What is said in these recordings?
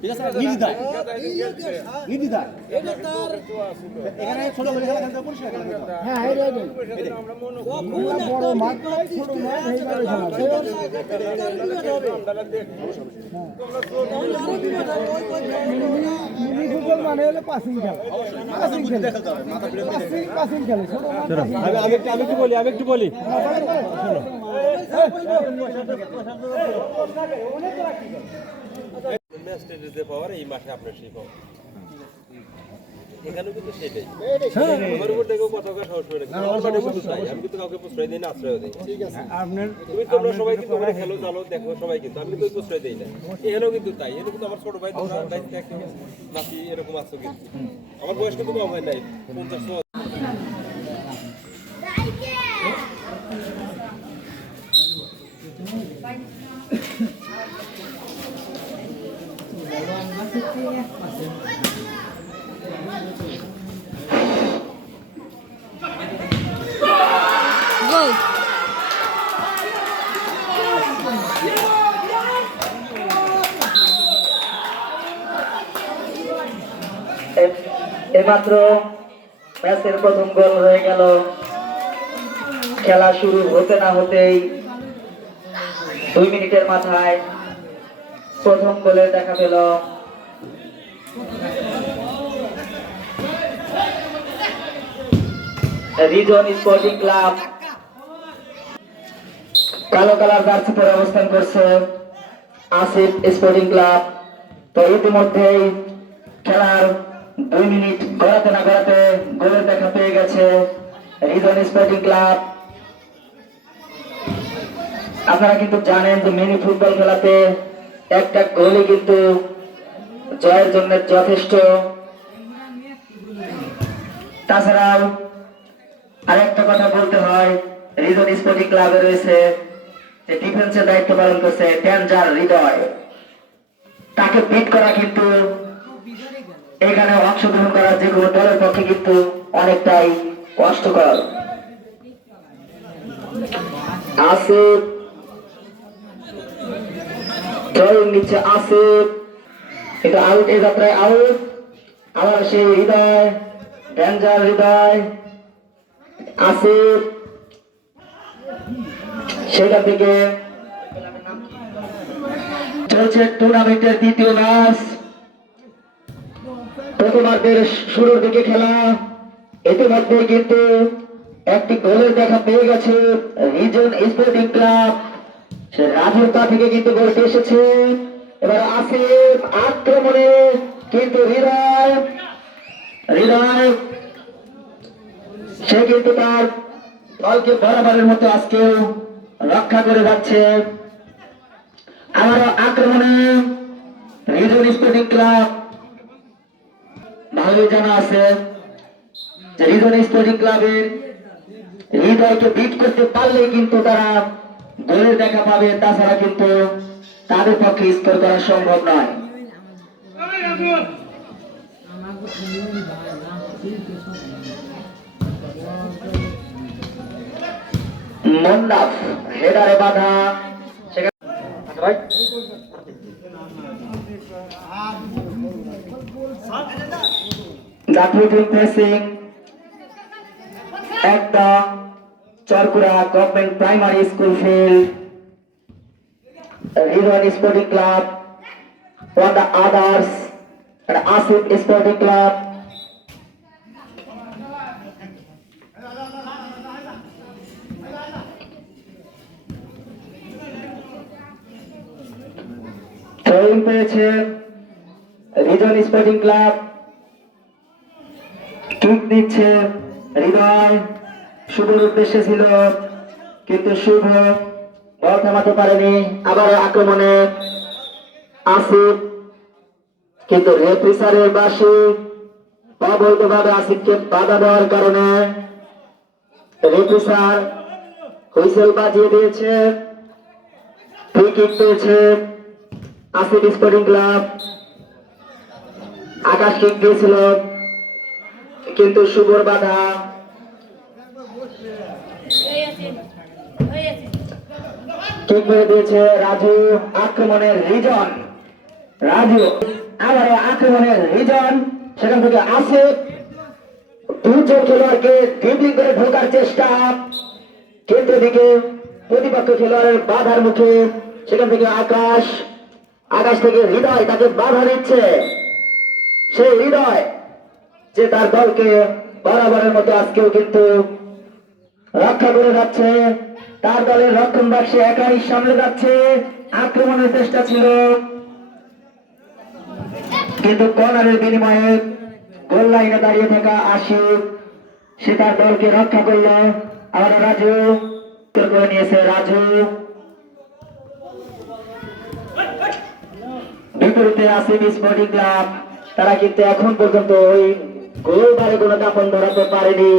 ঠিক আছে নির্দ্বিধায় নির্দ্বিধায় এখানে ছোট বলে খেলা খেলতে পরিষ্কার খেলা খেলতে হয়। হ্যাঁ বড় মাঠ ছোট মাঠ এইভাবে খেলা মানে হলো পাসিং খেলা পাসিং খেলা খেলতে হবে মাথা ফিরে পাসিং পাসিং খেলে ছোট আমি আমি একটু বলি আমি একটু বলি ম্যাচটা যে পাওয়ার এই মাসে আপনার সেই পাওয়ার এখানেও কিন্তু সেটাই। আমার উপর দেখো কত কাজ সাহস করে আমার বাড়ি কিন্তু তাই আমি কিন্তু কাউকে প্রশ্রয় দিই না আশ্রয় দিই। তুমি তোমরা সবাই কিন্তু ওখানে খেলো চালো দেখো সবাই কিন্তু। আমি কিন্তু প্রশ্রয় দিই না। এখানেও কিন্তু তাই। এটা কিন্তু আমার ছোট ভাই তোমরা দায়িত্বে এরকম আছো কিন্তু। আমার বয়স কিন্তু কম হয় নাই পঞ্চাশ এমাত্র ম্যাচের প্রথম গোল হয়ে গেল। খেলা শুরু হতে না হতেই দুই মিনিটের মাথায় প্রথম গোলে দেখা পেল। রিজন স্পোর্টিং ক্লাব কালো কালার জার্সি পরে অবস্থান করছে আসিফ স্পোর্টিং ক্লাব। তো ইতিমধ্যেই খেলার দুই মিনিট গড়াতে না গড়াতে গোলের দেখা পেয়ে গেছে রিজন স্পোর্টিং ক্লাব। আপনারা কিন্তু জানেন যে মিনি ফুটবল খেলাতে একটা গোলই কিন্তু জয়ের জন্য যথেষ্ট। তাছাড়াও আরেকটা কথা বলতে হয় রিজন স্পোর্টিং ক্লাবে রয়েছে যে ডিফেন্সের দায়িত্ব পালন করছে ডেঞ্জার হৃদয়। তাকে বিট করা কিন্তু এখানে অংশগ্রহণ করা যে কোনো দলের পক্ষে কিন্তু অনেকটাই কষ্টকর। আসিফ। নিচ্ছে আসিফ। কিন্তু আউট যাত্রায় আউট আবার সেই হৃদয় ডেঞ্জার হৃদয়। আসিফ। সেটা থেকে চলছে টুর্নামেন্টের দ্বিতীয় ম্যাচ প্রথমার্ধের শুরুর দিকে খেলা। ইতিমধ্যে কিন্তু একটি গোলের দেখা পেয়ে গেছে রিজন স্পোর্টিং ক্লাব। সে রাজুতা থেকে কিন্তু গোলটি এসেছে। এবার আসিফ আক্রমণে কিন্তু হৃদয় হৃদয়। সে কিন্তু তার দলকে বরাবরের মতো আজকেও রক্ষা করে যাচ্ছে। আবারও আক্রমণে রিজন স্পোর্টিং ক্লাব ভালোই জানা আছে। যে রিজন স্পোর্টিং ক্লাবের হৃদয়কে বিট করতে পারলে কিন্তু তারা গোলের দেখা পাবে, তাছাড়া কিন্তু তাদের পক্ষে স্কোর করা সম্ভব নয়। মন্নাফ, হেডারে বাধা। সেখানে টিম প্রেসিং একদম Charkura government primary school field Rizon sporting club on the others, and Asif Sporting Club. পেয়েছে রিজন স্পোর্টিং ক্লাব কিক দিচ্ছে, হৃদয় শুভর উদ্দেশ্যে ছিল, কিন্তু শুভ বল থামাতে পারেনি, আবার আক্রমণে আসিফ কিন্তু রেফারি স্যারের বাসে, অবৈধভাবে আসিফকে বাধা দেওয়ার কারণে রেফারি স্যার হুইসেল বাজিয়ে দিয়েছে ফ্রি কিক পেয়েছে, Asif sporting club Akash kick দিয়েছিল। কিন্তু শুভর বাধা। কিক মেরে দিয়েছে রাজু আক্রমণের রিজন। রাজু আবারও আক্রমণের রিজন। সেখান থেকে আসিফ, দুজন খেলোয়াড়কে ড্রিবলিং করে ঢোকার চেষ্টা। এদিকে প্রতিপক্ষ খেলোয়াড়ের বাধার মুখে সেখান থেকে আকাশ। আকাশ থেকে হৃদয় তাকে বাধা দিচ্ছে। সেই হৃদয় যে তার দলকে বরাবরের মতো আজকেও কিন্তু রক্ষা করে যাচ্ছে। তার দলের রক্ষণ বাক্সে একাই সামলে যাচ্ছে। আক্রমণের চেষ্টা ছিল। কিন্তু কর্নারের বিনিময়ে গোল লাইনে দাঁড়িয়ে থাকা আশিক, সে তার দলকে রক্ষা করল। আবার রাজু করে নিয়েছে, রাজু। বিপরীতে আসিফ স্পোর্টিং ক্লাব তারা কিন্তু এখন পর্যন্ত ওই গোল বারে কোনো কাপন ধরাতে পারেনি।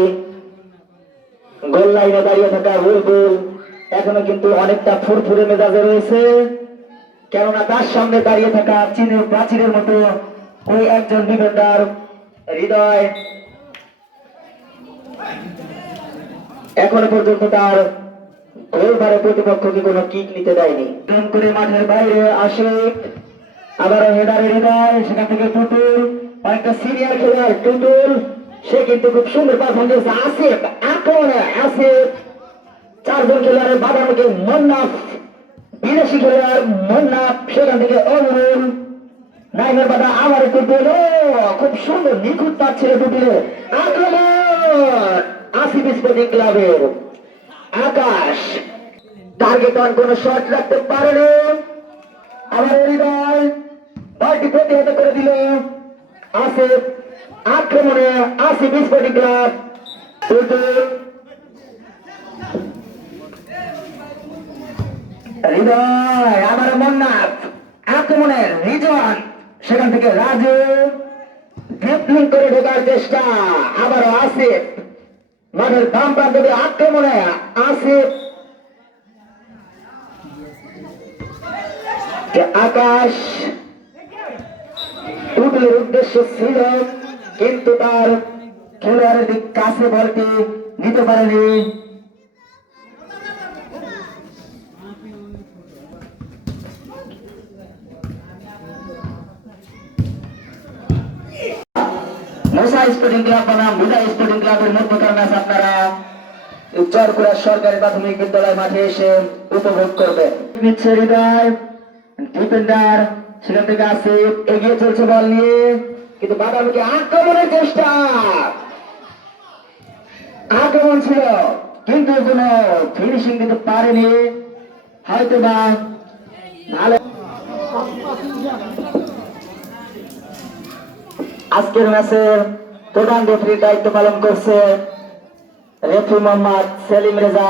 গোল লাইনে দাঁড়িয়ে থাকা বুলবুল এখনও কিন্তু অনেকটা ফুরফুরে মেজাজে রয়েছে। কেননা তার সামনে দাঁড়িয়ে থাকা চীনের প্রাচীরের মতো ওই একজন ডিফেন্ডার হৃদয়। এখনও পর্যন্ত তার গোলবারে প্রতিপক্ষকে কোনো কিক নিতে দেয়নি। করে মাঠের বাইরে আসে আবার হেডারে হৃদয়, সেখান থেকে টুটুল অনেকটা সিনিয়র খেলোয়াড়, টুটুল। সে কিন্তু খুব সুন্দর পারফরমেন্স আসিফ আক্রমণে আসিফ। চারজন খেলোয়াড়ের বাবার মুখে মন্নাফ। বিদেশি খেলোয়াড় মন্নাফ, সেখান থেকে অমরুল। বাধা আবার টুটুল। খুব সুন্দর, নিখুঁত পাচ্ছে টুটুলে আক্রমণ! আসিফ স্পোর্টিং ক্লাবের আকাশ। টার্গেট অন কোনো শট রাখতে পারেনি। আমার হৃদয় বলটি প্রতিহত করে দিল। আসিফ আক্রমণে আসিফ স্পোর্টিং হৃদয় আমার মন্নাথ আক্রমণের রিজন সেখান থেকে রাজু। ড্রিপলিং করে ঢোকার চেষ্টা, আবারও আসিফ। মাঠের বাম প্রান্ত দিয়ে আক্রমণে আসিফ। আকাশ টুটলের উদ্দেশ্য ছিল, কিন্তু তার খেলোয়াড়ের দিক কাছে বলটি নিতে পারেনি। সরকারি প্রাথমিক বিদ্যালয় মাঠে এসে উপভোগ নিচ্ছে হৃদয় সেখান থেকে আসিফ, এগিয়ে চলছে বল নিয়ে, কিন্তু বাদামকে আক্রমণের চেষ্টা। আক্রমণ ছিল, কিন্তু কোনো ফিনিশিং দিতে পারেনি। হয়তো বা ভালো আজকের ম্যাচের প্রধান রেফারির দায়িত্ব পালন করছে রেফারি মোহাম্মদ সেলিম রেজা।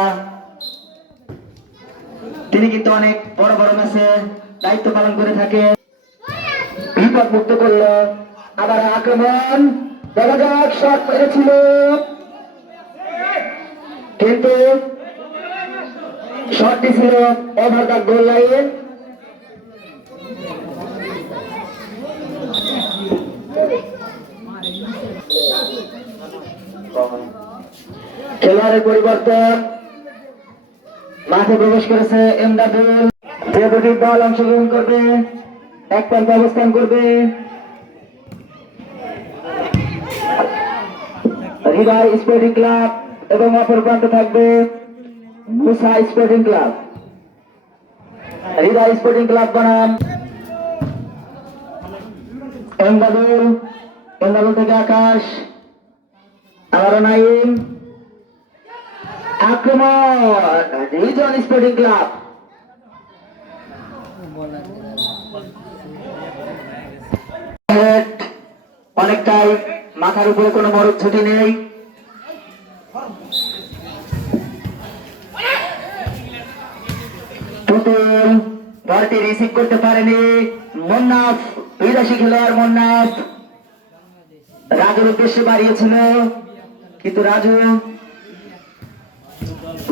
তিনি কিন্তু অনেক বড় বড় ম্যাচে দায়িত্ব পালন করে থাকে বিপদ মুক্ত করল। আবার আক্রমণ। দেখা যাক শট পেরেছিল। কিন্তু শটটি ছিল ওভার দ্য গোল লাইন খেলোয়াড়ের পরিবর্তন। মাঠে প্রবেশ করেছে এমদাদুল। যে দুটি দল অংশগ্রহণ করবে এক প্রান্তে অবস্থান করবে। হৃদয় স্পোর্টিং ক্লাব এবং অপর প্রান্তে থাকবে Musa sporting club. Hridoy sporting club বনাম। এমদাদুল এমদাদুল থেকে আকাশ। আবারও নাইম। আক্রমণ, রিজন স্পোর্টিং ক্লাব। অনেকটাই মাথার উপরে কোনো মরদ ছুটি নেই। টুটুল বলটি রিসিভ করতে পারেনি। মুন্নাফ, বিদেশি খেলোয়াড় মন্নাথ রাজুর উদ্দেশ্যে বাড়িয়েছিল, কিন্তু রাজু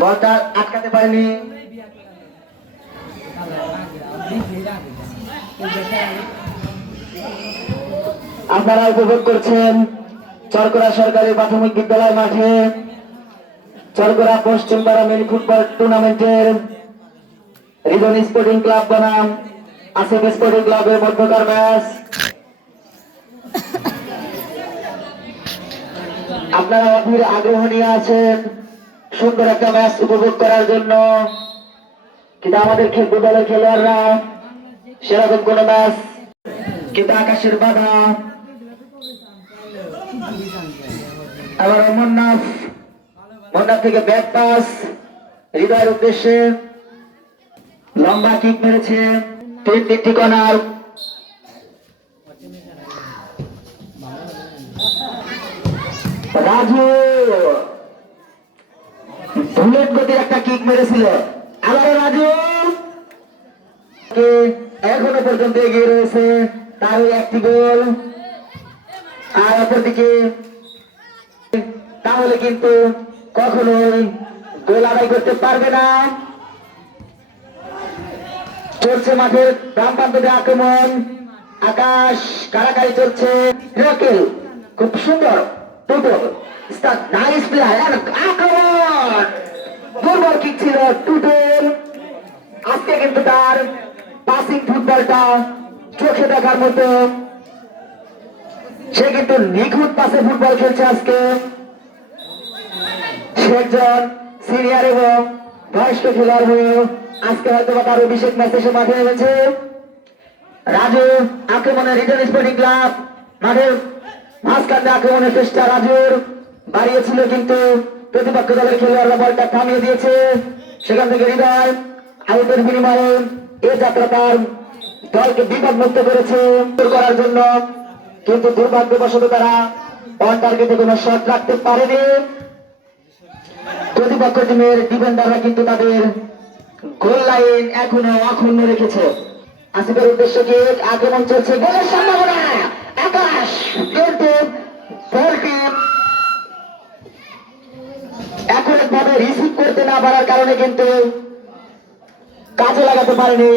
বলটা আটকাতে পারেনি। আপনারা উপভোগ করছেন চরকরা সরকারি প্রাথমিক বিদ্যালয় মাঠে, চরকরা পশ্চিম পাড়া ফুটবল টুর্নামেন্টের রিজন স্পোর্টিং ক্লাব বনাম, আসিফ স্পোর্টিং ক্লাবের মধ্যকার ম্যাচ। আপনারা অধীর আগ্রহ নিয়ে আছেন সুন্দর একটা ম্যাচ উপভোগ করার জন্য। কিন্তু আমাদের খেলতে দলের খেলোয়াড়রা সেরকম কোন ম্যাচ কিন্তু আকাশের বাধা আবার অমরনাথ মন্নাথ থেকে ব্যাক পাস। হৃদয়ের উদ্দেশ্যে লম্বা কিক মেরেছে তিন তিনটি কর্নার রাজু, বুলেট গতির একটা কিক মেরেছিল। আবার রাজু। এখনও পর্যন্ত এগিয়ে রয়েছে তার একটি গোল। আর অপরদিকে তাহলে কিন্তু কখনোই গোল করতে পারবে না। চলছে মাঠের বাম প্রান্ত আক্রমণ। আকাশ কারাকারি চলছে। খুব সুন্দর নিখুঁত পাশে ফুটবল খেলছে আজকে। একজন সিনিয়র এবং বয়স্ক খেলোয়াড় হয়ে আজকে হয়তো বা তার অভিষেক ম্যাচে মাঠে নেমেছে। রাজু, আক্রমণে রিটার্ন স্পোর্টিং ক্লাব মাঠের মাঝখানে আক্রমণের চেষ্টা রাজুর। বাড়িয়েছিল কিন্তু প্রতিপক্ষ দলের খেলোয়াড়রা বলটা থামিয়ে দিয়েছে। সেখান থেকে হৃদয়, আউটের বিনিময়ে এ যাত্রা তার দলকে বিপদমুক্ত করেছে। দূর করার জন্য কিন্তু দুর্ভাগ্যবশত তারা অন টার্গেটে কোনো শট রাখতে পারেনি। প্রতিপক্ষ টিমের ডিফেন্ডাররা কিন্তু তাদের গোল লাইন এখনও অক্ষুণ্ণ রেখেছে। আসিফের উদ্দেশ্যে কি আক্রমণ চলছে? গোলের সম্ভাবনা! আকাশ! কিন্তু বলটি রিসিভ করতে না পারার কারণে কিন্তু কাজে লাগাতে পারেনি।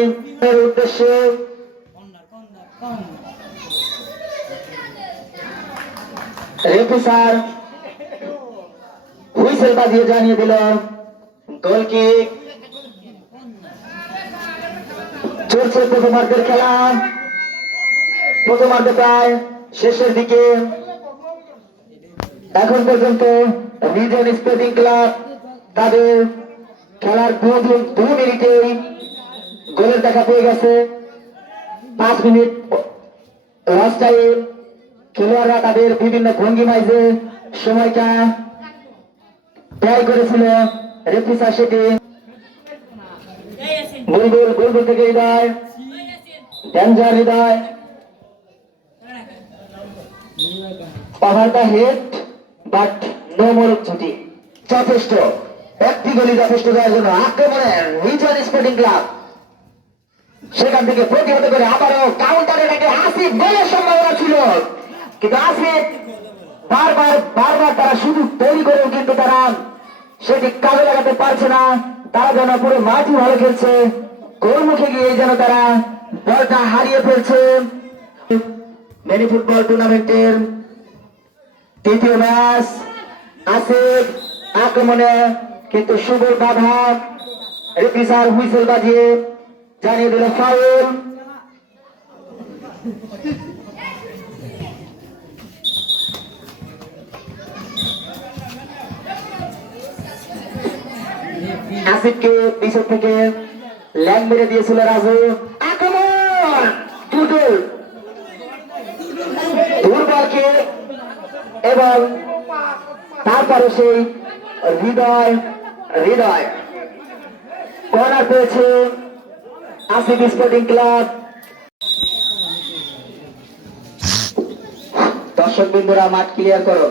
এর উদ্দেশ্যে রেফি স্যার হুইসেল বাজিয়ে জানিয়ে দিল গোল কিক চলছে প্রথমার্ধের খেলা। প্রথমার্ধে প্রায় শেষের দিকে। এখন পর্যন্ত রিজন স্পোর্টিং ক্লাব তাদের খেলার দু দু- মিনিটেই গোলের দেখা পেয়ে গেছে। পাঁচ মিনিট লাস্ট টাইম খেলোয়াড়রা তাদের বিভিন্ন ভঙ্গিমায় যে সময়টা ব্যয় করেছিল রেফিসা সেটি। বুলবুল বুলবুল থেকে হৃদয়। ডেঞ্জার হৃদয়। পাহাড়টা হেড বাট নো মোর ছুটি। যথেষ্ট। একটি গলি যথেষ্ট দেওয়ার জন্য আক্রমণের রিজন স্পোর্টিং ক্লাব সেখান থেকে প্রতিহত করে আবারও কাউন্টারে নাকি আসিফ, গোলের সম্ভাবনা ছিল। কিন্তু আসিফ বারবার বারবার তারা সুযোগ তৈরি করেও কিন্তু তারা সেটি কাজে লাগাতে পারছে না। তারা যেন পুরো মাঠই ভালো খেলছে, গোলমুখে গিয়ে যেন তারা বলটা হারিয়ে ফেলছে। মেনি ফুটবল টুর্নামেন্টের তৃতীয় ম্যাচ, আসিফ আক্রমণে কিন্তু সুবল বাধা। রেফিসার হুইসেল বাজিয়ে জানিয়ে দিল ফাউল। আসিফকে পিছন থেকে ল্যাং মেরে দিয়েছিল রাজু। আক্রমণ! টুটুল দুর্বলকে এবং তারপরে সেই হৃদয় হৃদয়। কর্নার পেয়েছে আসিফ স্পোর্টিং ক্লাব দর্শক বিন্দুরা, মাঠ ক্লিয়ার করো।